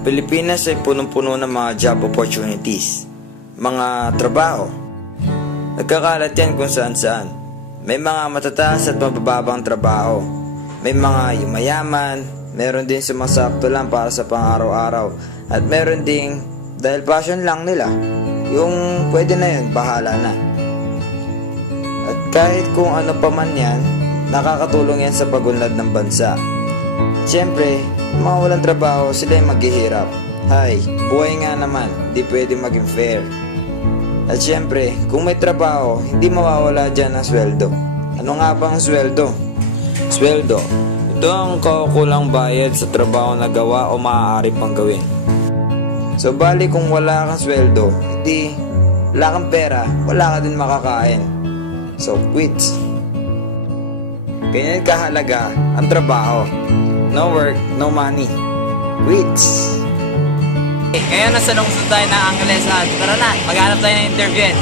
Ang Pilipinas ay punong-puno ng mga job opportunities, mga trabaho. Nagkakalat yan kung saan-saan. May mga matataas at mabababang trabaho. May mga yumayaman, meron din sumasakto lang para sa pang-araw-araw. At meron ding dahil passion lang nila. Yung pwede na yun, bahala na. At kahit kung ano pa man yan, nakakatulong yan sa pagunlad ng bansa. At syempre, mga walang trabaho, sila yung maghihirap. Hay, buhay nga naman, di pwede maging fair. At syempre, kung may trabaho, hindi mawawala dyan ang sweldo. Ano nga ba ang sweldo? Sweldo, ito ang kaukulang bayad sa trabaho na gawa o maaari pang gawin. So bali kung wala kang sweldo, hindi wala kang pera, wala ka din makakain. So quits. Ganyan kahalaga ang trabaho. No work, no money. Quits. Ngayon nasa lungsod tayo ng Angeles. Tara na, maghanap tayo ng interview.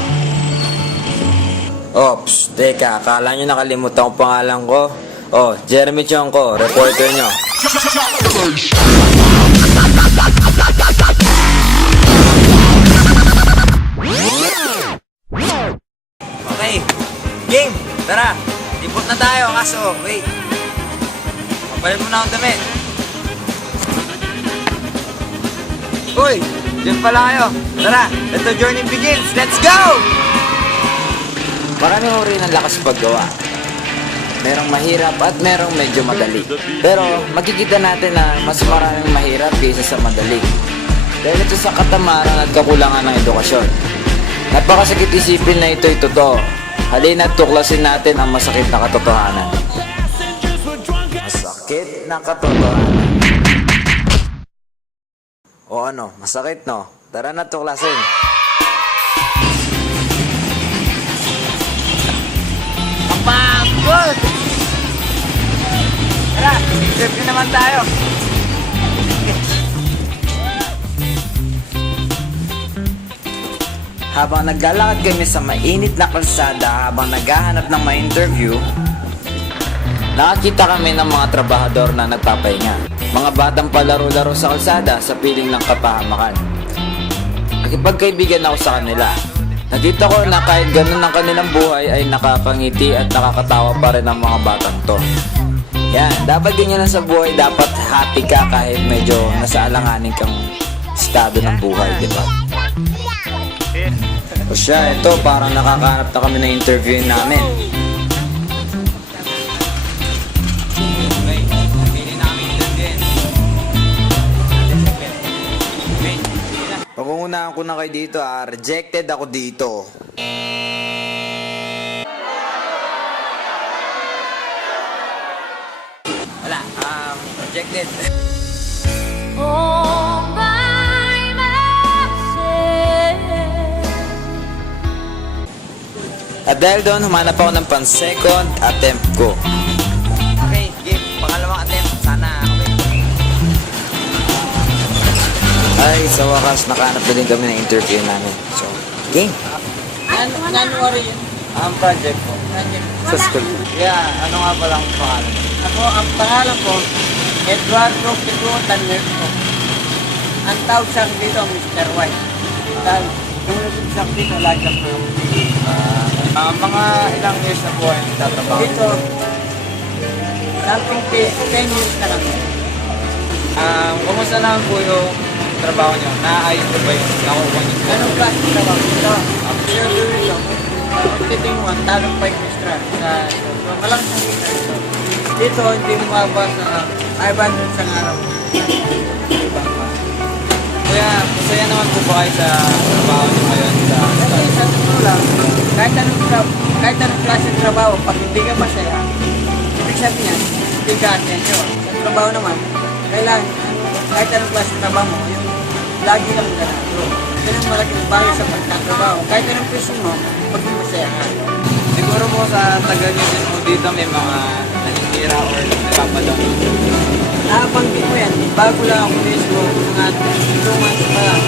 Ops, teka, akala nyo nakalimutan ko pangalan ko? Oh, Jeremy Chongko, reporter nyo. Okay, game, tara. Lipot na tayo, kaso, wait. Mapalit mo na akong damit. Uy, dyan pala kayo. Tara, let the journey begins. Let's go! Maraming uri ng lakas paggawa. Merong mahirap at merong medyo madali. Pero makikita natin na mas maraming mahirap kaysa sa madali. Dahil ito sa katamaran at kakulangan ng edukasyon. Napakasakit isipin na ito'y totoo. Halina't tuklasin natin ang masakit na katotohanan. Masakit na katotohanan. O ano, masakit no? Tara na tuklasin. Pagod! Tara, interview naman tayo. Habang naglalakad kami sa mainit na kalsada habang naghahanap ng mga interview, nakakita kami ng mga trabahador na nagpapahinga. Mga batang palaro-laro sa kalsada sa piling ng kapahamakan. Nakipagkaibigan ako sa kanila. Nakita ko na kahit ganun ang kanilang buhay ay nakapangiti at nakakatawa pa rin ang mga batang to. Yan, dapat ganyan lang sa buhay. Dapat happy ka kahit medyo nasa alanganin kang estado ng buhay, di ba? O siya, ito parang nakakahanap na kami ng interview namin. Okay, napili namin interview. Pangungunahan ko na kayo dito rejected ako dito. Wala, rejected. All by myself. At dahil doon, humanap ako ng pan-second attempt ko. Okay, game, pangalawang attempt. Sana, okay. Ay, sa wakas, nakahanap na din kami ng interview namin. So, game. January yun. Ang project ko. Sa school. Yeah, ano nga palang pangalan? Ako, ang pangalan ko, Eduardo Pico Tanlerco. Ang tawag sa akin dito, Mr. White. Dahil, yung nag-exact dito, lagyan ko. Mga ilang years na po ay nagtatrabaho. Dito, something 10 years na lang. Kumusta naman po yung trabaho nyo? Naayos ko ba yung nakukuha nyo? Anong klase na ba? Ito, server ito. Pagdating mo, talong 5 extra sa ito. So, malang sa kita ito. Dito, hindi mo mababa sa 500 sa araw. Kaya, masaya naman po ba kayo sa trabaho nyo ngayon? Kasi sa totoo lang, kahit anong klase ng trabaho, pag hindi ka masaya, ibig sabihin yan, hindi ka atensyon. Sa trabaho naman, kailangan, kahit anong klase ng trabaho mo, yung lagi lang ganito. Yan ang malaking bagay sa pagtatrabaho. Kahit anong piso mo, maging masaya ka. Siguro po sa tagal nyo din po dito may mga naninira or nagpapadon. Nakabanggit mo yan, bago lang ako mismo, mga 2 months pa lang,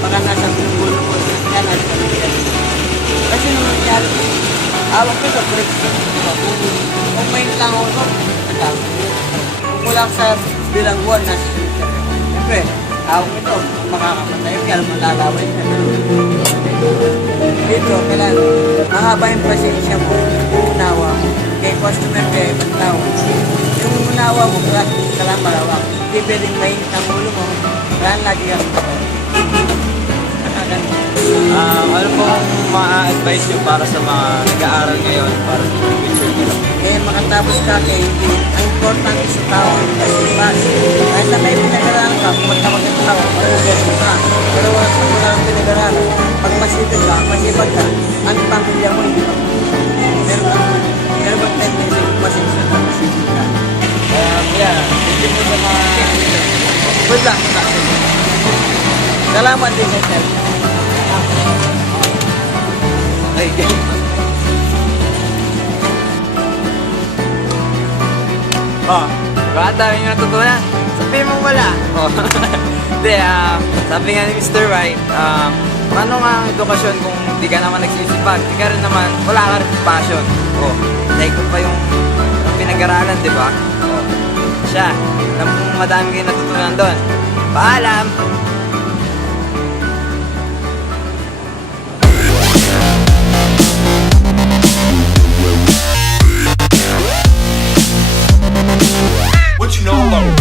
baka nasa gulo mo, yan at pamilya. Kasi nung nangyari, awak ko sa break, kung may lang ako, natapos. Kung wala sa bilang buwan, nasa center. Siyempre, Awak ito, kung makakapatay mo yan, malalaway ka. Dito, kailangan mahaba yung pasensya mo, uunawa mo. Kay customer kay ibang tao. Yung unawa mo, kailangan malawak. Hindi pwedeng mainit ang ulo mo, kailangan lagi kang kapatay. Ano po ang ma-advise nyo para sa mga nag-aaral ngayon para sa future nila? Eh, makatapos ka kay hindi. Ang importante sa tao, pasipas. Kahit na may pinag-aralan ka, kung magtapos ng tao, mag-ugerso ka. Pero wala kang pinag-aralan. Pag masipag ka, ang pamilya mo, hindi pa. Pero ba't tendency, masipag ka, masipag ka. Yeah, hindi po sa mga... Good luck, good luck. Salamat din sa sir. Ay, Oh, baka dami nyo natutunan. Sabihin mo wala. Oh. Hindi, sabi nga ni Mr. White, paano nga ang edukasyon kung di ka naman nagsisipag? Di ka rin naman, wala ka rin passion. Oh, like ko pa yung pinag-aralan, di ba? Oh, siya, alam kong madami kayo natutunan doon. Paalam! What you know about